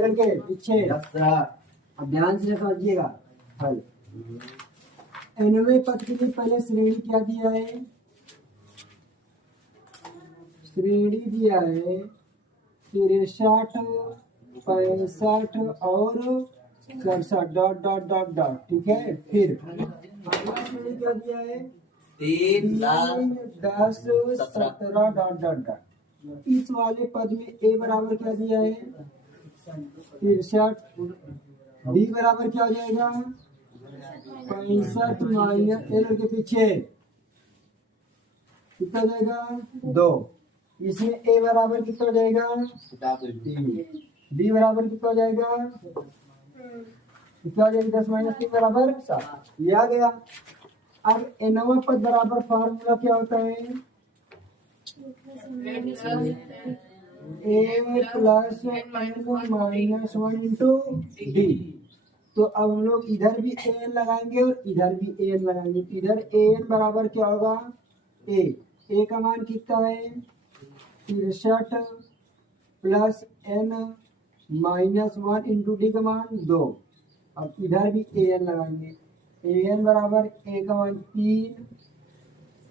Error के पीछे। अब ध्यान से समझिएगा हल। nवें पद के लिए पहले श्रेणी क्या दिया है, श्रेणी दिया है 63, 65 और 67 डॉट डॉट डॉट डॉट, ठीक है। फिर अगला श्रेणी क्या दिया है 3, 10, 17 डॉट डॉट डॉट। इस वाले पद में a बराबर क्या दिया है 63, b बराबर क्या हो जाएगा 65 माइनस एल के पीछे कितना हो जाएगा 2। इसमें a बराबर कितना हो जाएगा 3, b बराबर कितना हो जाएगा कितना हो जाएगा 10 माइनस 3 बराबर 7। ये आ गया। अब nवां पद बराबर फार्मूला क्या होता है a plus n minus 1 into d. तो अब हम लोग इधर भी an लगाएंगे और इधर भी an लगाएंगे। इधर an बराबर क्या होगा a का मान कितना है 63 plus n minus 1 into D का मान 2। अब इधर भी an लगाएंगे। an बराबर a का मान 3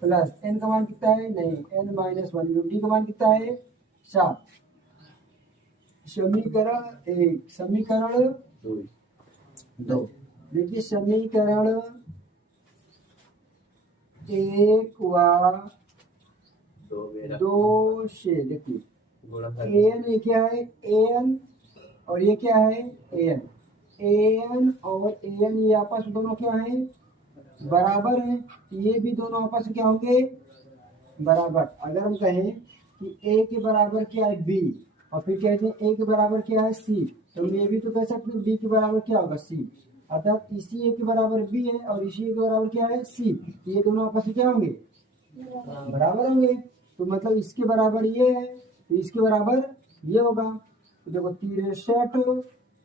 प्लस n का मान कितना है नहीं n माइनस 1 इंटू डी का मान कितना है 7। समीकरण 1 समीकरण 2। देखिए समीकरण 1 व 2 से देखिए an ये क्या है an और ये क्या है an और an ये आपस में दोनों क्या है बराबर है। ये भी दोनों आपस में क्या होंगे बराबर। अगर हम कहें कि a के बराबर क्या है b और फिर कहते हैं a के बराबर क्या है c, तो ये भी तो कह सकते हैं b के बराबर क्या होगा c। अर्थात इसी a के बराबर b है और इसी a के बराबर क्या है c, ये दोनों आपस में क्या होंगे बराबर होंगे। तो मतलब इसके बराबर ये है तो इसके बराबर ये होगा। तो देखो 63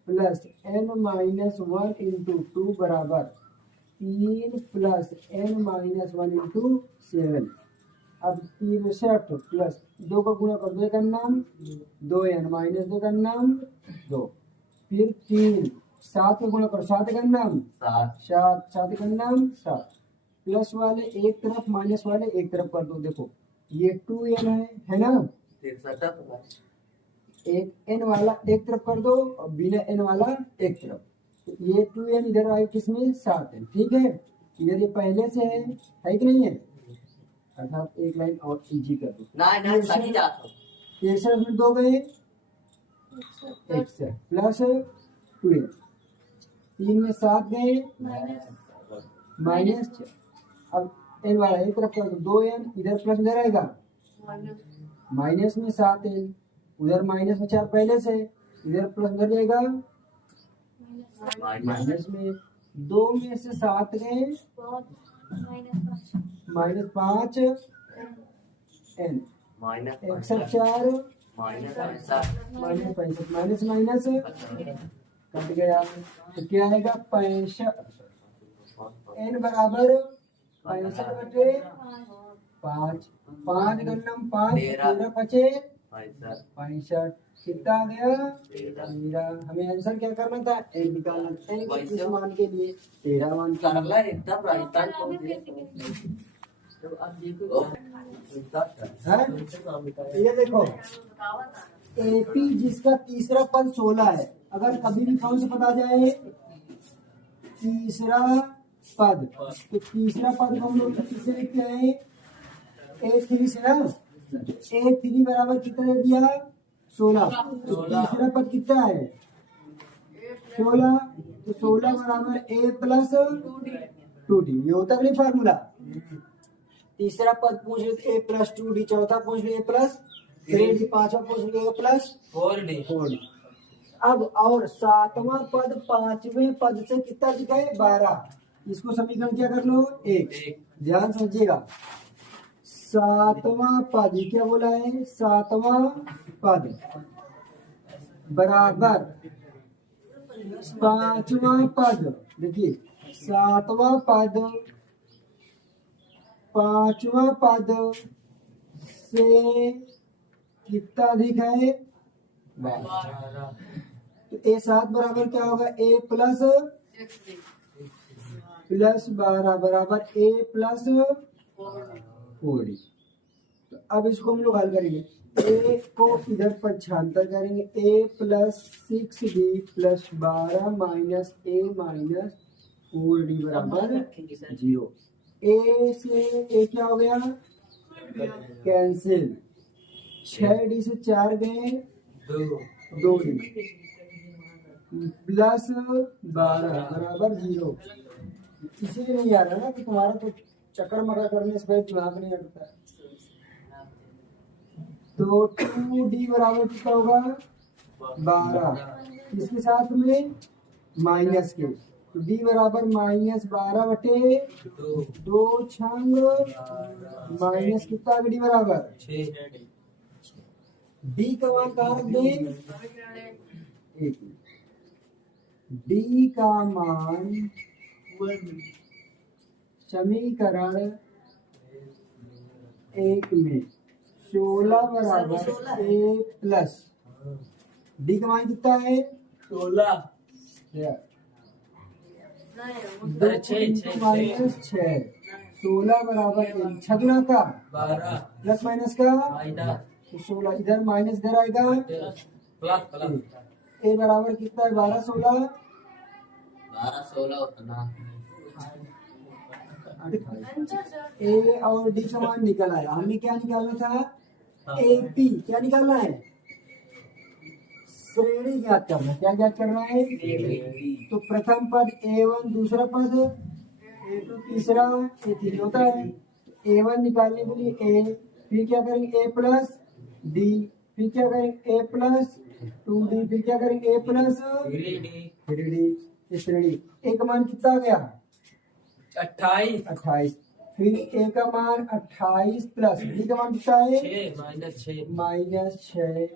प्लस n माइनस 1 इंटू 2 बराबर 3 प्लस n माइनस 1 इंटू 7। अब 63 प्लस 2 का गुणा कर दो का नाम 2n माइनस 2 का नाम 2। फिर 3 7 का गुणा करो 7 का नाम 7 का नाम 7। प्लस वाले एक तरफ माइनस वाले एक तरफ कर दो। देखो ये 2n है ना, एक n वाला एक तरफ कर दो और बिना n वाला एक तरफ। तो ये 2n इधर आए किसमें 7n, ठीक है। इधर ये पहले से है कि नहीं है, अर्थात एक लाइन और इजी कर दो। 63 में 2 गए 1 प्लस 2n, 3 में 7 गए माइनस। अब n वाला एक तरफ कर दो 2n इधर प्लस इधर आएगा माइनस में 7n, उधर माइनस में 4 पहले से इधर प्लस उधर जाएगा माइनस में 2 में से 7 गए minus 5 n 104 minus 65 minus minus cut गया। तो क्या आएगा 65 n बराबर 65/5 5 गन्नम 5 13 पचे 65 कितना आ गया 13। हमें आंसर क्या करना था n निकालना था n किस मान के लिए 13 मान के लिए। ये देखो एपी जिसका तीसरा पद 16 है, अगर कभी भी कौन सा पद आ जाए तीसरा पद, तो तीसरा पद हम लोग किससे लिखते हैं A3 से ना। A3 बराबर कितना दे दिया 16, तो तीसरा पद कितना है 16, तो 16 बराबर A प्लस 2D। ये होता नहीं फार्मूला, तीसरा पद पूछ ले A प्लस 2D, चौथा पूछ ले A प्लस 3D, पांचवा पूछ ले A प्लस 4D। अब और सातवां पद पांचवें पद से कितना दिखा है 12। इसको समीकरण क्या कर लो 1। ध्यान समझिएगा सातवां पद क्या बोला है, सातवां पद बराबर पांचवां पद। देखिए सातवां पद पांचवां पद से कितना अधिक है 12। तो ए 7 बराबर क्या होगा, ए प्लस 12 बराबर ए प्लस 4d। तो अब इसको हम लोग हल करेंगे, ए को इधर पक्षांतर करेंगे, ए प्लस 6d प्लस 12 माइनस ए माइनस 4d बराबर 0। ए से ए क्या हो गया, कैंसिल, 6d से 4 गए 2d प्लस 12 बराबर 0। इसीलिए नहीं आ रहा ना कि तुम्हारा तो चक्कर मक्कर करने से दिमाग नहीं हटता। तो 2d बराबर कितना होगा, 12, इसके साथ में माइनस के, तो d बराबर माइनस 12 बटे 2 छंग माइनस कितना, d बराबर 6। d का मान कहाँ रख दें, d का मान समीकरण 1 में 16 बराबर ए प्लस, डी का मान कितना है 16 माइनस 6, 16 बराबर 6 गुना का 12 प्लस माइनस का तो 16, इधर माइनस इधर आएगा ए बराबर कितना है 12 16 उतना ए और डी का मान निकल आया। हमें क्या निकालना था, ए पी क्या निकालना है, श्रेणी ज्ञात करना। क्या ज्ञात करना है, तो प्रथम पद a1 दूसरा पद a2 तीसरा a3 होता है। a1 निकालने के लिए a, फिर क्या करेंगे a प्लस डी, फिर क्या करेंगे a प्लस 2d, फिर क्या करेंगे a प्लस 3d। श्रेणी ए का मान कितना आ गया 28, फिर ए का मान 28 प्लस बी का मान कितना है -6,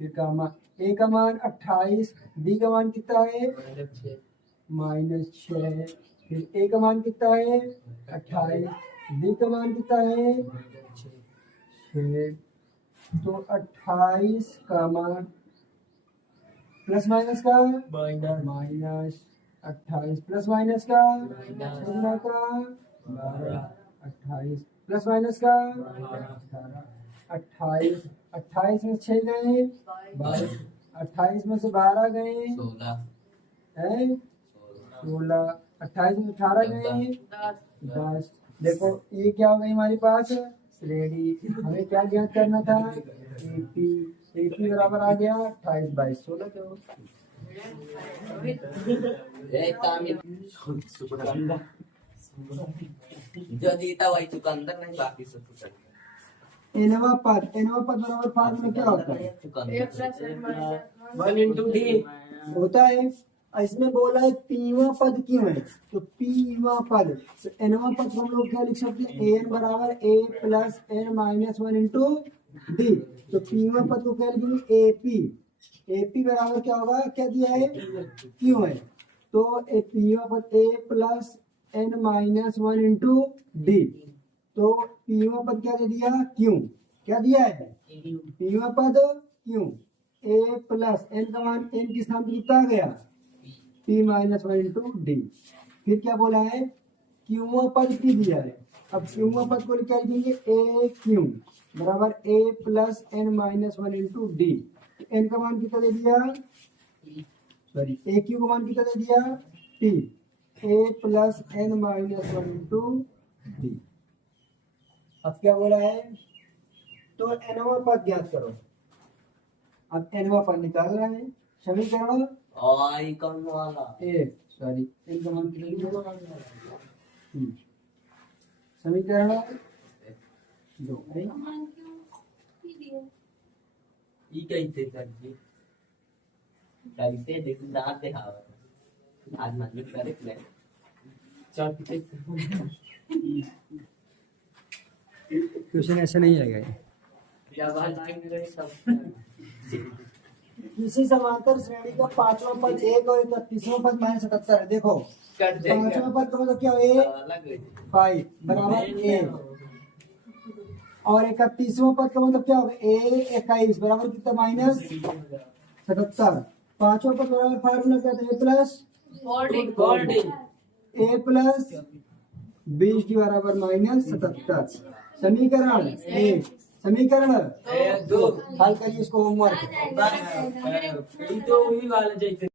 फिर का मान ए का मान 28, बी का मान कितना है -6, फिर ए का मान कितना है 28, बी का मान कितना है 6। तो 28 का मान प्लस माइनस का माइनस 28 प्लस माइनस का 28 प्लस माइनस का 28, 28 में 6 गए 22, 28 में से 12 गए 16, 28 में 18 गए 10। देखो ये क्या हो गई हमारे पास श्रेणी। हमें क्या ज्ञात करना था, एपी, एपी बराबर आ गया 28 22 16 के जो जीता वही चुकंदर नहीं, बाकी सब चुकंदर। एनवा पद बराबर पद में क्या होता है 1 into d होता है। इसमें बोला है पीवा पद क्यों है, तो पीवा पद, तो एनवा पद को हम लोग क्या लिख सकते हैं, एन बराबर a plus n minus 1 into d. तो पीवा पद को क्या लिखेंगे एपी, एपी बराबर क्या होगा, क्या दिया है क्यों है, तो पीवा पद a plus n minus 1 into d. तो पीवा पद क्या दे दिया, क्यों, क्या दिया है पीवा पद क्यों, ए प्लस एन का मान एन के स्थान पर कितना आ गया पी माइनस 1 इंटू डी। फिर क्या बोला है, क्यूआ पद की दिया है। अब क्यूआ पद को क्या लिखेंगे, ए क्यू बराबर a plus n minus 1 into d. N का मान कितना दे दिया, सॉरी ए क्यू का मान कितना दे दिया p, a plus n minus 1 into d. अब क्या बोला है, तो एनवा पद ज्ञात करो। अब एनवा पद निकालना है, समीकरण आई कौन वाला ए, सॉरी एन का मान कितना, समीकरण 2 ई कैसे करजी कैसे देख दांत दिखावा आज मान करे प्ले चल क्वेश्चन ऐसा नहीं आएगा ये। या बात नहीं रही सब। किसी समांतर श्रेणी का पांचवा पद 1 और 31वां पद -77 है। देखो पांचवा पद का मतलब क्या है 5 बराबर ए, और 31वां पद का मतलब क्या होगा ए 21 बराबर कितना -77। पांचों का बराबर फार्मूला क्या था? ए प्लस फोल्डिंग ए प्लस 20 की बराबर माइनस 77। समीकरण एक, समीकरण दो हल करिए इसको होमवर्क। तो वही वाला जैसे